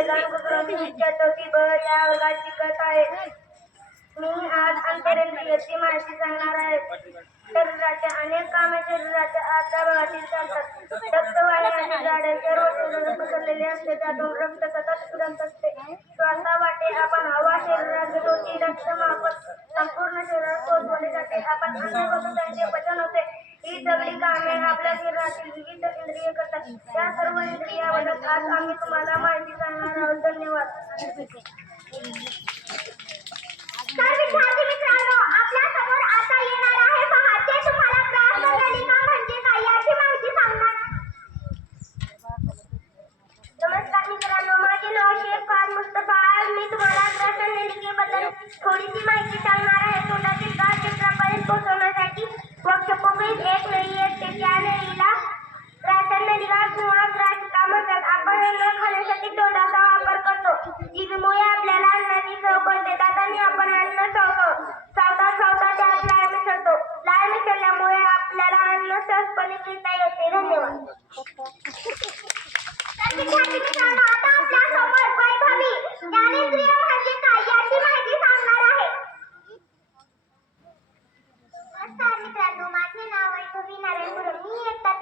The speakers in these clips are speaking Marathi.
वेदांत ग्रंथाच्या चौथी ब या वर्गात शिकत आहे. मी आज अंतरेंद्रियाची माहिती सांगणार आहे. शरीराचे अनेक कामे शरीराच्या आतल्या भागातील चालतात. रक्तवाहिनी आणि जाडे सर्व शरीरात पसरलेले असते. त्यातून रक्त सतत फिरत असते. श्वासावाटे आपण हवा शरीरात घेतो. ती रक्तमार्फत संपूर्ण शरीरात पोहोचवली जाते. आपण अन्न खातो त्यांचे पचन होते. ही सगळी कामे आपल्या शरीरातील विविध इंद्रिये करतात. त्या सर्व इंद्रियाबद्दल आज आम्ही तुम्हाला माहिती सांगणार आहोत. धन्यवाद. तर विद्यार्थी मित्रांनो, आपल्या समोर आता येणार आहे पहा, ते तुम्हाला प्राणनलिका म्हणजे काय याची माहिती सांगणार. नमस्कार मित्रांनो, माझे नाव शेख खान मुस्तफा. आज मी तुम्हाला प्राणनलिकेबद्दल थोडीशी माहिती सांगणार आहे. तोंडातील गाठ चित्रापर्यंत पोहोचवण्यासाठी वक्षपोकळीत एक नळी असते. त्या नळीला प्राणनलिका किंवा ग्रासिका म्हणतात. आपण अन्न खाण्यासाठी तोंडाचा वापर करतो. जिभेमुळे आपल्याला अन्नाची चव कळते. दातांनी आपण अन्न चावतो. चावता चावता त्यात लाळ मिसळतो. लाळ मिसळल्यामुळे आपल्याला अन्न सहजपणे गिळता येते. धन्यवाद. तर विद्यार्थी मित्रांनो, आता आपल्या समोर वैभवी ज्ञानेंद्रिय म्हणजे काय याची माहिती सांगणार आहे. नमस्कार मित्रांनो, माझे नाव वैभवी नारायण. मी इयत्ता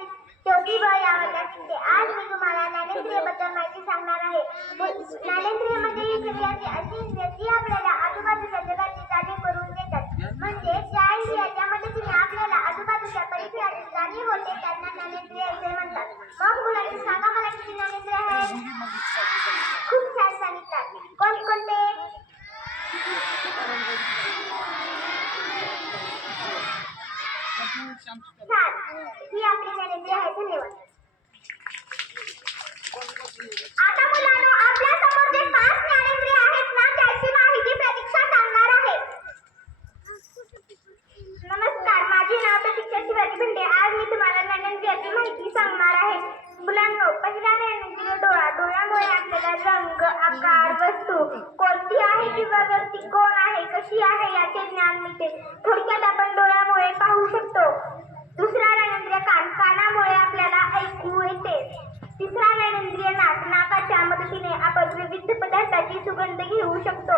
चौथी ब या वर्गात शिकते. आज मी तुम्हाला ज्ञानेंद्रियबद्दल माहिती सांगणार आहे. ज्ञानेंद्रिय म्हणजे ही शरीराची अशी इंद्रिय जी आपल्याला आजूबाजूच्या जगाची जाणीव करून देतात. म्हणजे ज्या इंद्रियाच्या मदतीने आपल्याला आजूबाजूच्या परिसराची जाणीव होते त्यांना ज्ञानेंद्रिय असे म्हणतात. मग मुलांनी सांगा मला किती ज्ञानेंद्रिय आहेत. खूप छान सांगितलं. कोणकोणते. छान, ही आपली ज्ञानेंद्रिय आहे. धन्यवाद. आता मुलांनो, आपल्या समोर जे 5 ज्ञानेंद्रिय आहेत ना त्याची माहिती प्रतीक्षा सांगणार आहे. नमस्कार, माझे नाव प्रतीक्षा शिवाजी भिंडे. आज मी तुम्हाला ज्ञानेंद्रियाची माहिती सांगणार आहे. मुलांनो, पहिला ज्ञानेंद्रिय डोळा. डोळ्यामुळे आपल्याला रंग, आकार, वस्तू कोणती आहे किंवा व्यक्ती कोण आहे, कशी आहे याचे ज्ञान मिळते. थोडक्यात आपण डोळ्यामुळे पाहू शकतो. दुसरा ज्ञानेंद्रिय कान. कानामुळे आपल्याला ऐकू येते. तिसरा ज्ञानेंद्रिय नाक. नाकाच्या मदतीने आपण विविध पदार्थाची सुगंध घेऊ शकतो.